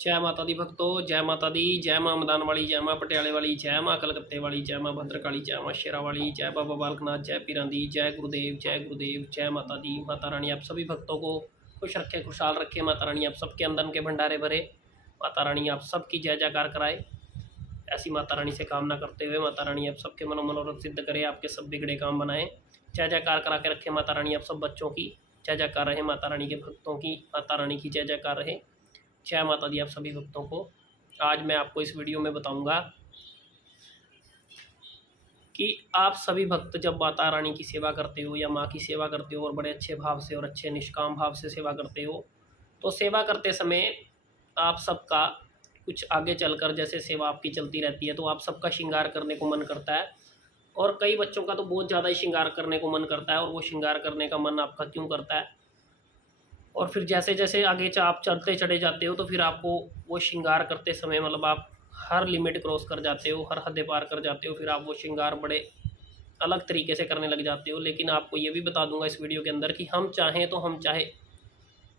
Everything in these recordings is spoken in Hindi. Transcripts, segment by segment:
जय माता दी भक्तों, जय माता दी। जय माँ मदान वाली, जय माँ पटियाले वाली, जय माँ कलकत्ते वाली, जय माँ भद्रकाली, जय माँ शेरा वाली, जय बाबा बालकनाथ, जय पीरांदी, जय गुरुदेव, जय गुरुदेव। जय माता दी। माता रानी आप सभी भक्तों को खुश रखे, खुशहाल रखे। माता रानी आप सबके अंदर के भंडारे भरे। माता रानी आप सबकी जय जयकार कराए। ऐसी माता रानी से कामना करते हुए माता रानी आप सबके मनोरथ सिद्ध करे, आपके सब बिगड़े काम बनाए। जय जयकार करा के रखे माता रानी आप सब बच्चों की। जय जयकार रहे माता रानी के भक्तों की। माता रानी की जय जयकार रहे। जय माता दी आप सभी भक्तों को। आज मैं आपको इस वीडियो में बताऊंगा कि आप सभी भक्त जब माता रानी की सेवा करते हो या माँ की सेवा करते हो और बड़े अच्छे भाव से और अच्छे निष्काम भाव से सेवा करते हो, तो सेवा करते समय आप सबका कुछ आगे चलकर जैसे सेवा आपकी चलती रहती है तो आप सबका श्रृंगार करने को मन करता है। और कई बच्चों का तो बहुत ज़्यादा ही श्रृंगार करने को मन करता है। और वो श्रृंगार करने का मन आपका क्यों करता है? और फिर जैसे जैसे आगे आप चलते चढ़े जाते हो तो फिर आपको वो श्रृंगार करते समय मतलब आप हर लिमिट क्रॉस कर जाते हो, हर हदें पार कर जाते हो। फिर आप वो श्रृंगार बड़े अलग तरीके से करने लग जाते हो। लेकिन आपको ये भी बता दूंगा इस वीडियो के अंदर कि हम चाहें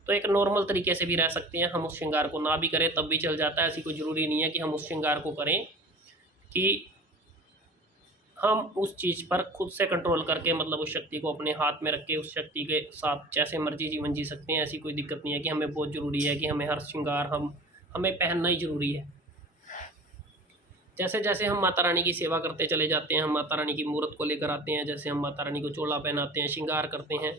तो एक नॉर्मल तरीके से भी रह सकते हैं। हम उस श्रृंगार को ना भी करें तब भी चल जाता है। ऐसी कोई ज़रूरी नहीं है कि हम उस श्रृंगार को करें कि हम उस चीज़ पर खुद से कंट्रोल करके मतलब उस शक्ति को अपने हाथ में रख के उस शक्ति के साथ जैसे मर्जी जीवन जी सकते हैं। ऐसी कोई दिक्कत नहीं है कि हमें बहुत ज़रूरी है कि हमें हर श्रृंगार हमें पहनना ही ज़रूरी है। जैसे जैसे हम माता रानी की सेवा करते चले जाते हैं, हम माता रानी की मूर्त को लेकर आते हैं, जैसे हम माता रानी को चोला पहनाते हैं, श्रृंगार करते हैं,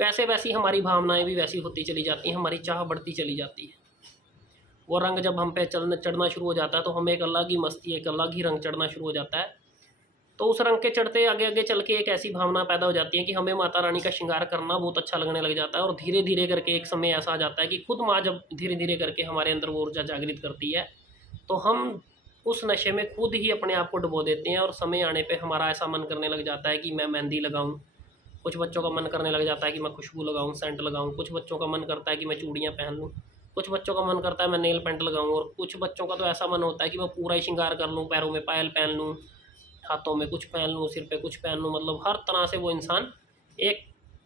वैसे वैसी हमारी भावनाएं भी वैसी होती चली जाती हैं, हमारी चाह बढ़ती चली जाती है। वो रंग जब हम पे चढ़ना शुरू हो जाता है तो हमें एक अलग ही मस्ती, एक अलग ही रंग चढ़ना शुरू हो जाता है। तो उस रंग के चढ़ते आगे आगे चल के एक ऐसी भावना पैदा हो जाती है कि हमें माता रानी का श्रृंगार करना बहुत अच्छा लगने लग जाता है। और धीरे धीरे करके एक समय ऐसा आ जाता है कि खुद माँ जब धीरे धीरे करके हमारे अंदर वो ऊर्जा जागृत करती है तो हम उस नशे में खुद ही अपने आप को डुबो देते हैं। और समय आने पे हमारा ऐसा मन करने लग जाता है कि मैं मेहंदी लगाऊं। कुछ बच्चों का मन करने लग जाता है कि मैं खुशबू लगाऊं, सेंट लगाऊं। कुछ बच्चों का मन करता है कि मैं चूड़ियाँ पहन लूँ। कुछ बच्चों का मन करता है मैं नेल पेंट लगाऊं। और कुछ बच्चों का तो ऐसा मन होता है कि मैं पूरा ही श्रृंगार कर लूँ, पैरों में पायल पहन लूँ, हाथों में कुछ पहन लूँ, सिर पे कुछ पहन लूँ। मतलब हर तरह से वो इंसान एक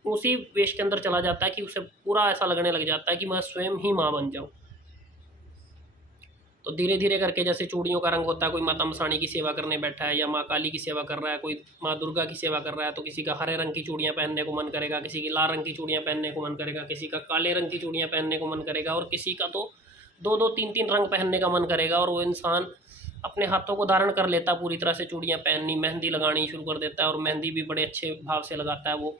उसी वेश के अंदर चला जाता है कि उसे पूरा ऐसा लगने लग जाता है कि मैं स्वयं ही माँ बन जाऊँ। तो धीरे धीरे करके जैसे चूड़ियों का रंग होता है, कोई माता मसाणी की सेवा करने बैठा है या माँ काली की सेवा कर रहा है, कोई माँ दुर्गा की सेवा कर रहा है, तो किसी का हरे रंग की चूड़ियाँ पहनने को मन करेगा, किसी की लाल रंग की चूड़ियाँ पहनने को मन करेगा, किसी का काले रंग की चूड़ियाँ पहनने को मन करेगा, और किसी का तो दो दो तीन तीन रंग पहनने का मन करेगा। और वो इंसान अपने हाथों को धारण कर लेता, पूरी तरह से चूड़ियाँ पहननी, मेहंदी लगानी शुरू कर देता है। और मेहंदी भी बड़े अच्छे भाव से लगाता है वो,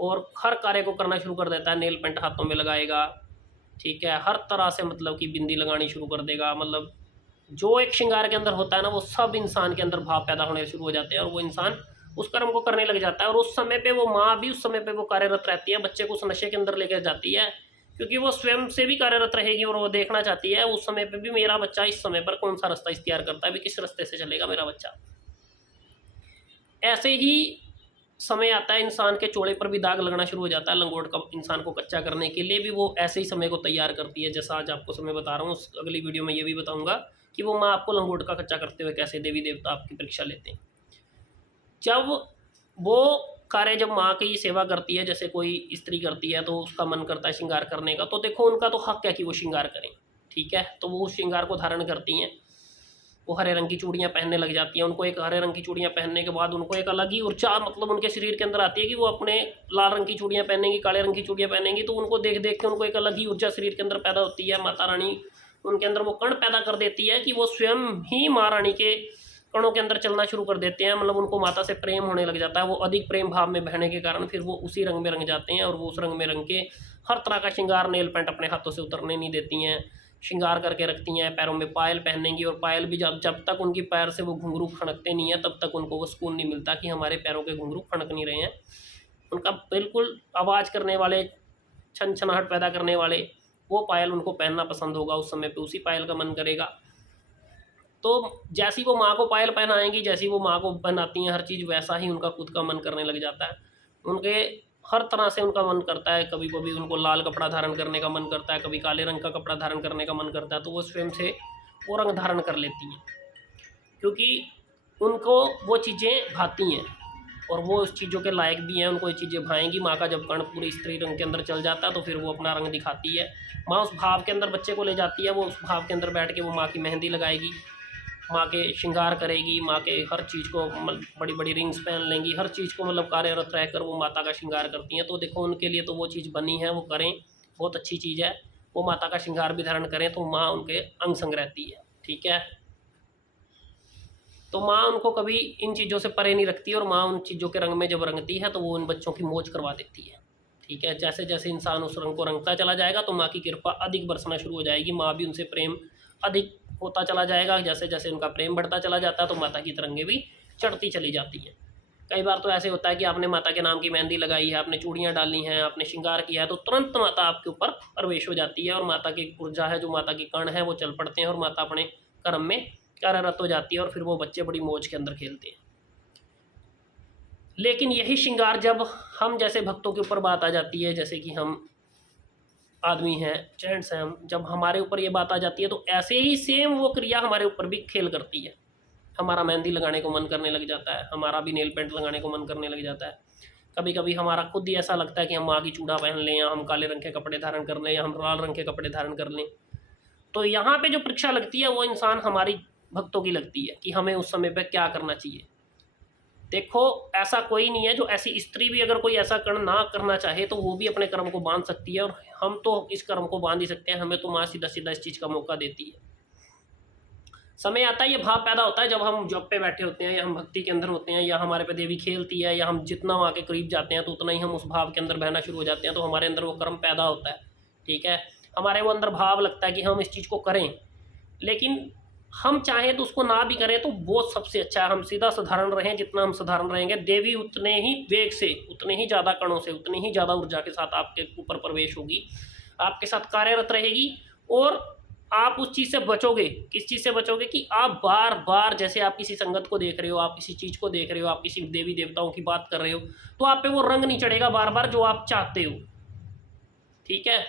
और हर कार्य को करना शुरू कर देता है। नेल पेंट हाथों में लगाएगा, ठीक है, हर तरह से मतलब कि बिंदी लगानी शुरू कर देगा। मतलब जो एक श्रृंगार के अंदर होता है ना, वो सब इंसान के अंदर भाव पैदा होने शुरू हो जाते हैं और वो इंसान उस कर्म को करने लग जाता है। और उस समय पे वो माँ भी उस समय पे वो कार्यरत रहती है, बच्चे को उस नशे के अंदर लेकर जाती है, क्योंकि वो स्वयं से भी कार्यरत रहेगी और वो देखना चाहती है उस समय पे भी मेरा बच्चा इस समय पर कौन सा रास्ता इख्तियार करता है, भी किस रास्ते से चलेगा मेरा बच्चा। ऐसे ही समय आता है इंसान के चोड़े पर भी दाग लगना शुरू हो जाता है। लंगोट का इंसान को कच्चा करने के लिए भी वो ऐसे ही समय को तैयार करती है, जैसा आज आपको समय बता रहा हूँ। उस अगली वीडियो में ये भी बताऊंगा कि वो माँ आपको लंगोट का कच्चा करते हुए कैसे देवी देवता आपकी परीक्षा लेते हैं। जब वो कार्य जब माँ की सेवा करती है, जैसे कोई स्त्री करती है तो उसका मन करता है श्रृंगार करने का, तो देखो उनका तो हक है कि वो श्रृंगार करें, ठीक है। तो वो उस श्रृंगार को धारण करती हैं, वो हरे रंग की चूड़ियाँ पहनने लग जाती हैं। उनको एक हरे रंग की चूड़ियाँ पहनने के बाद उनको एक अलग ही ऊर्जा मतलब उनके शरीर के अंदर आती है कि वो अपने लाल रंग की चूड़ियाँ पहनेंगी, काले रंग की चूड़ियाँ पहनेंगी, तो उनको देख देख के उनको एक अलग ही ऊर्जा शरीर के अंदर पैदा होती है। माता रानी उनके अंदर वो कण पैदा कर देती है कि वो स्वयं ही माँ रानी के कणों के अंदर चलना शुरू कर देते हैं। मतलब उनको माता से प्रेम होने लग जाता है, वो अधिक प्रेम भाव में बहने के कारण फिर वो उसी रंग में रंग जाते हैं। और वो उस रंग में रंग के हर तरह का श्रृंगार, नेल पेंट अपने हाथों से उतरने नहीं देती हैं, श्रृंगार करके रखती हैं। पैरों में पायल पहनेंगी, और पायल भी जब जब तक उनकी पैर से वो घुंघरू खनकते नहीं है तब तक उनको वो सुकून नहीं मिलता कि हमारे पैरों के घुंघरू खनक नहीं रहे हैं। उनका बिल्कुल आवाज़ करने वाले, छन छनाहट पैदा करने वाले वो पायल उनको पहनना पसंद होगा। उस समय पे उसी पायल का मन करेगा। तो जैसी वो माँ को पायल पहनाएंगी, जैसी वो माँ को पहनाती हैं हर चीज़, वैसा ही उनका खुद का मन करने लग जाता है। उनके हर तरह से उनका मन करता है। कभी कभी उनको लाल कपड़ा धारण करने का मन करता है, कभी काले रंग का कपड़ा धारण करने का मन करता है, तो वो स्वयं से वो रंग धारण कर लेती हैं, क्योंकि उनको वो चीज़ें भाती हैं। और वो उस चीज़ों के लायक भी हैं, उनको ये चीज़ें भाएंगी। माँ का जब कर्ण पूरी स्त्री रंग के अंदर चल जाता है तो फिर वो अपना रंग दिखाती है। माँ उस भाव के अंदर बच्चे को ले जाती है, वो उस भाव के अंदर बैठ के वो माँ की मेहंदी लगाएगी, माँ के श्रृंगार करेगी, माँ के हर चीज़ को बड़ी बड़ी रिंग्स पहन लेंगी, हर चीज़ को मतलब कार्यरत रहकर वो माता का श्रृंगार करती हैं। तो देखो उनके लिए तो वो चीज़ बनी है, वो करें, बहुत अच्छी चीज़ है। वो माता का श्रृंगार भी धारण करें तो माँ उनके अंग संग रहती है। ठीक है, तो माँ उनको कभी इन चीज़ों से परे नहीं रखती, और माँ उन चीज़ों के रंग में जब रंगती है तो वो उन बच्चों की मौज करवा देती है। ठीक है, जैसे जैसे इंसान उस रंग को रंगता चला जाएगा तो माँ की कृपा अधिक बरसना शुरू हो जाएगी, माँ भी उनसे प्रेम अधिक होता चला जाएगा। जैसे जैसे उनका प्रेम बढ़ता चला जाता है तो माता की तरंगें भी चढ़ती चली जाती हैं। कई बार तो ऐसे होता है कि आपने माता के नाम की मेहंदी लगाई है, आपने चूड़ियाँ डाली हैं, आपने श्रृंगार किया है, तो तुरंत माता आपके ऊपर प्रवेश हो जाती है, और माता की ऊर्जा है, जो माता की कण है, वो चल पड़ते हैं और माता अपने कर्म में कार्यरत हो जाती है, और फिर वो बच्चे बड़ी मौज के अंदर खेलते हैं। लेकिन यही श्रृंगार जब हम जैसे भक्तों के ऊपर बात आ जाती है, जैसे कि हम आदमी हैं, जेंट्स हैं, हम जब हमारे ऊपर ये बात आ जाती है तो ऐसे ही सेम वो क्रिया हमारे ऊपर भी खेल करती है। हमारा मेहंदी लगाने को मन करने लग जाता है, हमारा भी नेल पेंट लगाने को मन करने लग जाता है। कभी कभी हमारा खुद ही ऐसा लगता है कि हम माँ की चूड़ा पहन लें, या हम काले रंग के कपड़े धारण कर लें, या हम लाल रंग के कपड़े धारण कर लें। तो यहाँ पे जो परीक्षा लगती है वो इंसान हमारी भक्तों की लगती है कि हमें उस समय पे क्या करना चाहिए। देखो, ऐसा कोई नहीं है, जो ऐसी स्त्री भी अगर कोई ऐसा कर्म ना करना चाहे तो वो भी अपने कर्म को बांध सकती है, और हम तो इस कर्म को बांध ही सकते हैं। हमें तो माँ सीधा सीधा इस चीज़ का मौका देती है। समय आता है, ये भाव पैदा होता है जब हम जॉब पे बैठे होते हैं, या हम भक्ति के अंदर होते हैं, या हमारे पे देवी खेलती है, या हम जितना वहाँ के करीब जाते हैं तो उतना ही हम उस भाव के अंदर बहना शुरू हो जाते हैं, तो हमारे अंदर वो कर्म पैदा होता है। ठीक है, हमारे वो अंदर भाव लगता है कि हम इस चीज़ को करें, लेकिन हम चाहें तो उसको ना भी करें तो वो सबसे अच्छा है। हम सीधा साधारण रहें, जितना हम साधारण रहेंगे देवी उतने ही वेग से, उतने ही ज़्यादा कणों से, उतनी ही ज़्यादा ऊर्जा के साथ आपके ऊपर प्रवेश होगी, आपके साथ कार्यरत रहेगी, और आप उस चीज़ से बचोगे। किस चीज़ से बचोगे कि आप बार बार, जैसे आप किसी संगत को देख रहे हो, आप किसी चीज़ को देख रहे हो, आप किसी देवी देवताओं की बात कर रहे हो, तो आप पे वो रंग नहीं चढ़ेगा बार बार जो आप चाहते हो। ठीक है,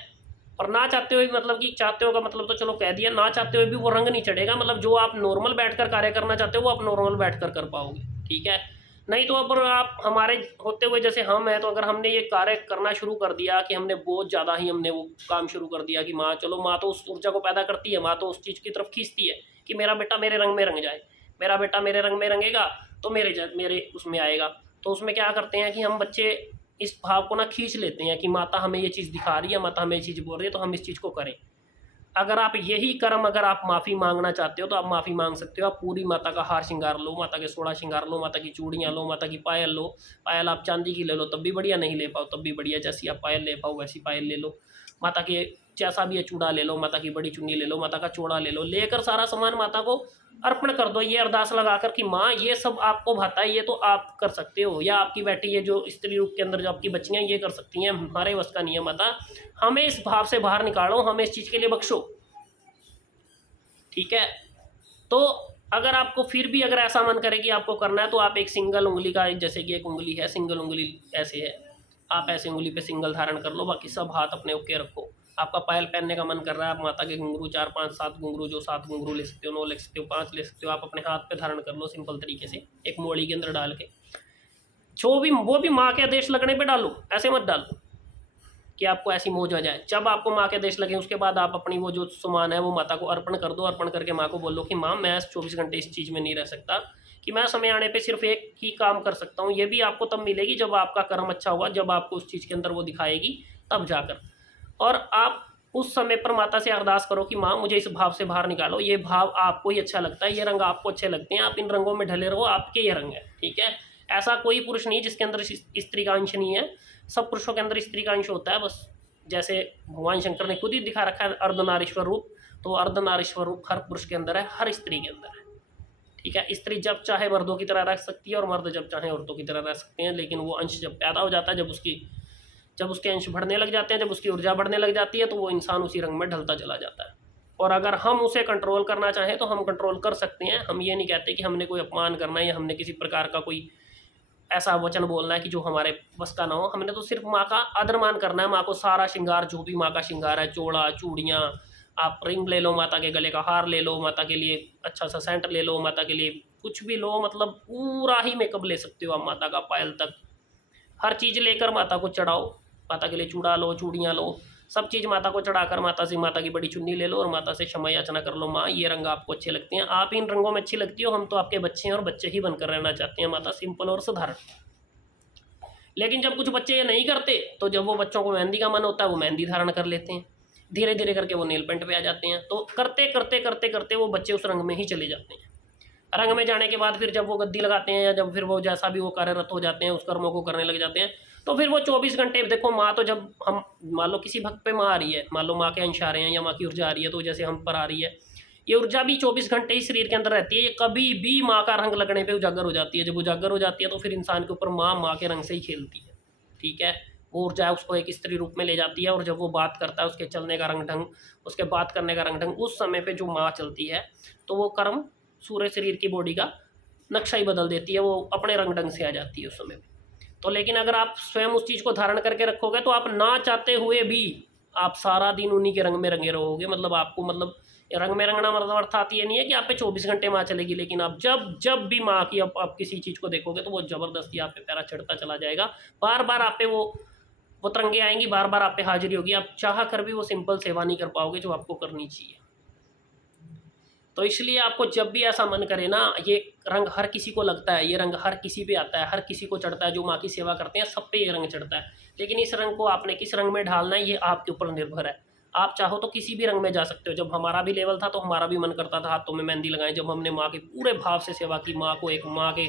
और ना चाहते हुए भी, मतलब कि चाहते हो का मतलब तो चलो कह दिया, ना चाहते हुए भी वो रंग नहीं चढ़ेगा। मतलब जो आप नॉर्मल बैठकर कार्य करना चाहते हो वो आप नॉर्मल बैठकर कर पाओगे। ठीक है, नहीं तो अगर आप हमारे होते हुए जैसे हम हैं, तो अगर हमने ये कार्य करना शुरू कर दिया कि हमने बहुत ज़्यादा ही हमने वो काम शुरू कर दिया कि माँ, चलो माँ तो उस ऊर्जा को पैदा करती है, माँ तो उस चीज़ की तरफ खींचती है कि मेरा बेटा मेरे रंग में रंग जाए, मेरा बेटा मेरे रंग में रंगेगा तो मेरे उसमें आएगा। तो उसमें क्या करते हैं कि हम बच्चे इस भाव को ना खींच लेते हैं कि माता हमें ये चीज़ दिखा रही है, माता हमें ये चीज़ बोल रही है, तो हम इस चीज़ को करें। अगर आप यही कर्म, अगर आप माफ़ी मांगना चाहते हो तो आप माफ़ी मांग सकते हो। आप पूरी माता का हार श्रृंगार लो, माता के 16 श्रृंगार लो, माता की चूड़ियाँ लो, माता की पायल लो। पायल आप चांदी की ले लो तब भी बढ़िया, नहीं ले पाओ तब भी बढ़िया, जैसी आप पायल ले पाओ वैसी पायल ले लो। माता के जैसा भी है चूड़ा ले लो, माता की बड़ी चुन्नी ले लो, माता का चूड़ा ले लो, लेकर सारा सामान माता को अर्पण कर दो, ये अरदास लगाकर कि माँ ये सब आपको भाता है, ये तो आप कर सकते हो, या आपकी बेटी ये जो स्त्री रूप के अंदर जो आपकी बच्चियाँ ये कर सकती हैं, हमारे वश का नहीं है माता, हमें इस भाव से बाहर निकालो, हमें इस चीज़ के लिए बख्शो। ठीक है, तो अगर आपको फिर भी अगर ऐसा मन करे कि आपको करना है तो आप एक सिंगल उंगली का, जैसे कि एक उंगली है, सिंगल उंगली ऐसे है, आप ऐसे उंगली पे सिंगल धारण कर लो, बाकी सब हाथ अपने ओके रखो। आपका पायल पहनने का मन कर रहा है, आप माता के घुंघरू 4 5 7 घुंघरू, जो 7 घुंघरू ले सकते हो, 9 ले सकते हो, 5 ले सकते हो, आप अपने हाथ पे धारण कर लो सिंपल तरीके से, एक मोड़ी के अंदर डाल के। जो भी वो भी माँ के आदेश लगने पे डालो, ऐसे मत डालो कि आपको ऐसी मौज हो जाए। जब आपको माँ के आदेश लगे उसके बाद आप अपनी वो जो सामान है वो माता को अर्पण कर दो। अर्पण करके माँ को बोलो कि माँ मैं 24 घंटे इस चीज़ में नहीं रह सकता, कि मैं समय आने पे सिर्फ एक ही काम कर सकता हूँ। ये भी आपको तब मिलेगी जब आपका कर्म अच्छा होगा, जब आपको उस चीज़ के अंदर वो दिखाएगी तब जाकर। और आप उस समय पर माता से अरदास करो कि माँ मुझे इस भाव से बाहर निकालो, ये भाव आपको ही अच्छा लगता है, ये रंग आपको अच्छे लगते हैं, आप इन रंगों में ढले रहो, आपके ये रंग है। ठीक है, ऐसा कोई पुरुष नहीं जिसके अंदर स्त्री का अंश नहीं है, सब पुरुषों के अंदर स्त्री का अंश होता है। बस जैसे भगवान शंकर ने खुद ही दिखा रखा है अर्धनारीश्वर रूप, तो अर्धनारीश्वर रूप हर पुरुष के अंदर है, हर स्त्री के अंदर है। ठीक है, स्त्री जब चाहे मर्दों की तरह रह सकती है और मर्द जब चाहे औरतों की तरह रह सकते हैं, लेकिन वो अंश जब पैदा हो जाता है, जब उसके अंश बढ़ने लग जाते हैं, जब उसकी ऊर्जा बढ़ने लग जाती है, तो वो इंसान उसी रंग में ढलता चला जाता है। और अगर हम उसे कंट्रोल करना चाहें तो हम कंट्रोल कर सकते हैं। हम ये नहीं कहते कि हमने कोई अपमान करना है या हमने किसी प्रकार का कोई ऐसा वचन बोलना है कि जो हमारे बस का ना हो। हमने तो सिर्फ माँ का आदर मान करना है, माँ को सारा श्रृंगार, जो भी माँ का श्रृंगार है, चोड़ा चूड़ियाँ, आप रिंग ले लो, माता के गले का हार ले लो, माता के लिए अच्छा सा सेंट ले लो, माता के लिए कुछ भी लो, मतलब पूरा ही मेकअप ले सकते हो आप माता का, पायल तक हर चीज़ लेकर माता को चढ़ाओ। माता के लिए चूड़ा लो, चूड़ियाँ लो, सब चीज़ माता को चढ़ाकर माता से माता की बड़ी चुन्नी ले लो और माता से क्षमा याचना कर लो, माँ ये रंग आपको अच्छे लगते हैं, आप इन रंगों में अच्छी लगती हो, हम तो आपके बच्चे हैं और बच्चे ही बनकर रहना चाहते हैं माता, सिंपल और साधारण। लेकिन जब कुछ बच्चे ये नहीं करते तो जब वो बच्चों को मेहंदी का मन होता है वो मेहंदी धारण कर लेते हैं, धीरे धीरे करके वो नेल पेंट पे आ जाते हैं। तो करते करते करते करते वो बच्चे उस रंग में ही चले जाते हैं। रंग में जाने के बाद फिर जब वो गद्दी लगाते हैं या जब फिर वो जैसा भी वो कार्यरत हो जाते हैं उस कर्मों को करने लग जाते हैं, तो फिर वो 24 घंटे देखो माँ तो जब हम मान लो किसी भक्त पे माँ आ रही है, मान लो माँ के अंश आ रहे हैं या माँ की ऊर्जा आ रही है, तो जैसे हम पर आ रही है, ये ऊर्जा भी 24 घंटे ही शरीर के अंदर रहती है, ये कभी भी माँ का रंग लगने पे उजागर हो जाती है। जब उजागर हो जाती है तो फिर इंसान के ऊपर माँ के रंग से ही खेलती है, ठीक है। वो ऊर्जा उसको एक स्त्री रूप में ले जाती है और जब वो बात करता है उसके चलने का रंग ढंग, उसके बात करने का रंग ढंग, उस समय पे जो माँ चलती है तो वो कर्म सूर्य शरीर की बॉडी का नक्शा ही बदल देती है, वो अपने रंग ढंग से आ जाती है उस समय पे। तो लेकिन अगर आप स्वयं उस चीज़ को धारण करके रखोगे तो आप ना चाहते हुए भी आप सारा दिन उन्हीं के रंग में रंगे रहोगे। मतलब आपको मतलब रंग में रंगना मतलब अर्थात ये नहीं है कि आप पे 24 घंटे माँ चलेगी, लेकिन आप जब जब भी माँ की आप किसी चीज़ को देखोगे तो वो ज़बरदस्ती आप पे पैरा चढ़ता चला जाएगा, बार बार आप पे वो तरंगे आएंगी, बार बार आप पे हाजिरी होगी, आप चाह कर भी वो सिंपल सेवा नहीं कर पाओगे जो आपको करनी चाहिए। तो इसलिए आपको जब भी ऐसा मन करे ना, ये रंग हर किसी को लगता है, ये रंग हर किसी पे आता है, हर किसी को चढ़ता है, जो माँ की सेवा करते हैं सब पे ये रंग चढ़ता है। लेकिन इस रंग को आपने किस रंग में ढालना है ये आपके ऊपर निर्भर है। आप चाहो तो किसी भी रंग में जा सकते हो। जब हमारा भी लेवल था तो हमारा भी मन करता था हाथों में मेहंदी लगाएं, जब हमने माँ के पूरे भाव से सेवा की, माँ को एक माँ के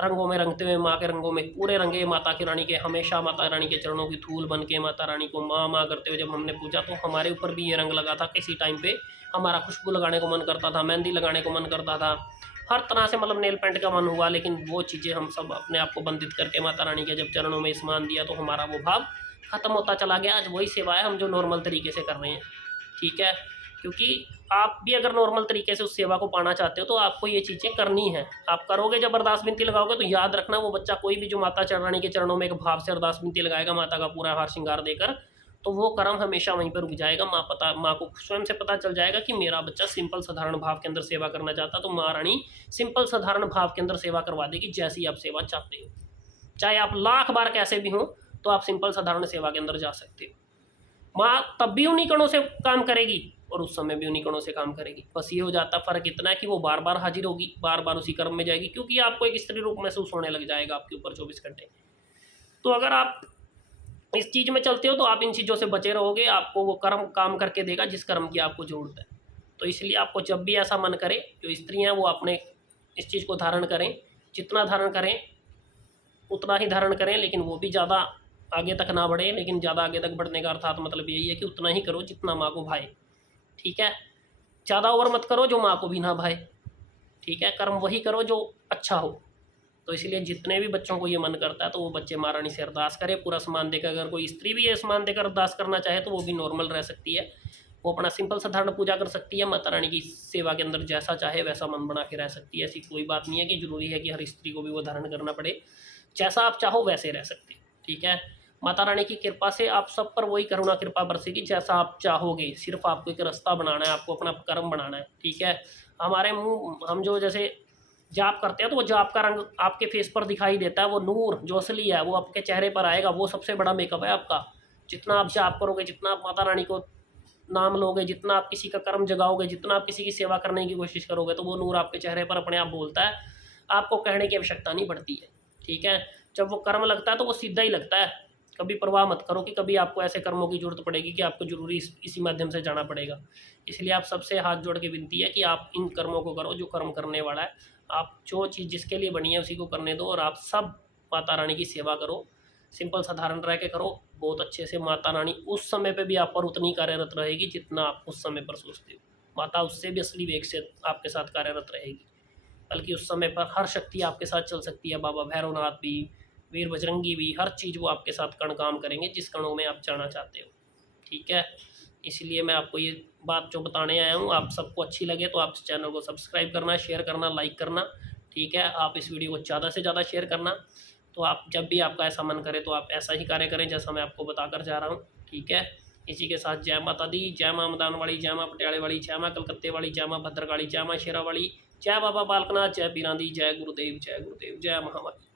रंगों में रंगते हुए, माँ के रंगों में पूरे रंगे, माता की रानी के हमेशा माता रानी के चरणों की धूल बन के माता रानी को माँ माँ करते हुए जब हमने पूजा, तो हमारे ऊपर भी ये रंग लगा था। किसी टाइम पे हमारा खुशबू लगाने को मन करता था, मेहंदी लगाने को मन करता था, हर तरह से मतलब नेल पेंट का मन हुआ। लेकिन वो चीज़ें हम सब अपने आप को बंधित करके माता रानी के जब चरणों में स्नान दिया तो हमारा वो भाव खत्म होता चला गया। आज वही सेवा है हम जो नॉर्मल तरीके से कर रहे हैं, ठीक है। क्योंकि आप भी अगर नॉर्मल तरीके से उस सेवा को पाना चाहते हो तो आपको ये चीज़ें करनी है। आप करोगे, जब अरदास विनती लगाओगे तो याद रखना वो बच्चा कोई भी जो माता रानी के चरणों में एक भाव से अरदास विनती लगाएगा माता का पूरा हार श्रृंगार देकर, तो वो कर्म हमेशा वहीं पर रुक जाएगा। माँ को स्वयं से पता चल जाएगा कि मेरा बच्चा सिंपल साधारण भाव के अंदर सेवा करना चाहता, तो माँ रानी सिंपल साधारण भाव के अंदर सेवा करवा देगी जैसी आप सेवा चाहते हो। चाहे आप लाख बार कैसे भी हो तो आप सिंपल साधारण सेवा के अंदर जा सकते हो। माँ तब भी उन्हीं कणों से काम करेगी और उस समय भी उन्हीं कणों से काम करेगी। बस ये हो जाता फ़र्क इतना है कि वो बार बार हाजिर होगी, बार बार उसी कर्म में जाएगी, क्योंकि आपको एक स्त्री रूप महसूस होने लग जाएगा आपके ऊपर 24 घंटे। तो अगर आप इस चीज़ में चलते हो तो आप इन चीज़ों से बचे रहोगे, आपको वो कर्म काम करके देगा जिस कर्म की आपको जरूरत है। तो इसलिए आपको जब भी ऐसा मन करे, जो स्त्री हैं वो अपने इस चीज़ को धारण करें, जितना धारण करें उतना ही धारण करें, लेकिन वो भी ज़्यादा आगे तक ना बढ़े। लेकिन ज़्यादा आगे तक बढ़ने का अर्थात मतलब यही है कि उतना ही करो जितना माँ को भाए, ठीक है। ज़्यादा ओवर मत करो जो माँ को भी ना भाए, ठीक है। कर्म वही करो जो अच्छा हो। तो इसलिए जितने भी बच्चों को ये मन करता है तो वो बच्चे माँ रानी से अरदास करें पूरा सामान देकर। अगर कोई स्त्री भी ये सामान देकर अरदास करना चाहे तो वो भी नॉर्मल रह सकती है, वो अपना सिंपल साधारण पूजा कर सकती है। माता रानी की सेवा के अंदर जैसा चाहे वैसा मन बना के रह सकती है। ऐसी कोई बात नहीं है कि जरूरी है कि हर स्त्री को भी वो धारण करना पड़े, जैसा आप चाहो वैसे रह सकते, ठीक है। माता रानी की कृपा से आप सब पर वही करुणा कृपा बरसेगी जैसा आप चाहोगे। सिर्फ आपको एक रास्ता बनाना है, आपको अपना कर्म बनाना है, ठीक है। हमारे मुँह हम जो जैसे जाप करते हैं तो वो जाप का रंग आपके फेस पर दिखाई देता है, वो नूर जो असली है वो आपके चेहरे पर आएगा। वो सबसे बड़ा मेकअप है आपका। जितना आप जाप करोगे, जितना आप माता रानी को नाम लोगे, जितना आप किसी का कर्म जगाओगे, जितना आप किसी की सेवा करने की कोशिश करोगे, तो वो नूर आपके चेहरे पर अपने आप बोलता है, आपको कहने की आवश्यकता नहीं पड़ती है, ठीक है। जब वो कर्म लगता है तो वो सीधा ही लगता है। कभी परवाह मत करो कि कभी आपको ऐसे कर्मों की जरूरत पड़ेगी कि आपको जरूरी इसी माध्यम से जाना पड़ेगा। इसलिए आप सबसे हाथ जोड़ के विनती है कि आप इन कर्मों को करो जो कर्म करने वाला है। आप जो चीज़ जिसके लिए बनी है उसी को करने दो, और आप सब माता रानी की सेवा करो, सिंपल साधारण रह के करो बहुत अच्छे से। माता रानी उस समय पे भी आप पर उतनी कार्यरत रहेगी जितना आप उस समय पर सोचते हो। माता उससे भी असली वेग से आपके साथ कार्यरत रहेगी, बल्कि उस समय पर हर शक्ति आपके साथ चल सकती है। बाबा भैरवनाथ भी, वीर बजरंगी भी, हर चीज़ वो आपके साथ कण काम करेंगे जिस कणों में आप जाना चाहते हो, ठीक है। इसलिए मैं आपको ये बात जो बताने आया हूँ, आप सबको अच्छी लगे तो आप इस चैनल को सब्सक्राइब करना, शेयर करना, लाइक करना, ठीक है। आप इस वीडियो को ज़्यादा से ज़्यादा शेयर करना। तो आप जब भी आपका ऐसा मन करे तो आप ऐसा ही कार्य करें जैसा मैं आपको बताकर जा रहा हूँ, ठीक है। इसी के साथ जय माता दी, जय माँ मदान वाली, जय माँ पटियाले वाली, जय माँ कलकत्ते वाली, जय माँ भद्रकाली, जय माँ शेरा वाली, जय बाबा बालकनाथ, जय पीरां दी, जय गुरुदेव, जय गुरुदेव, जय महामाई।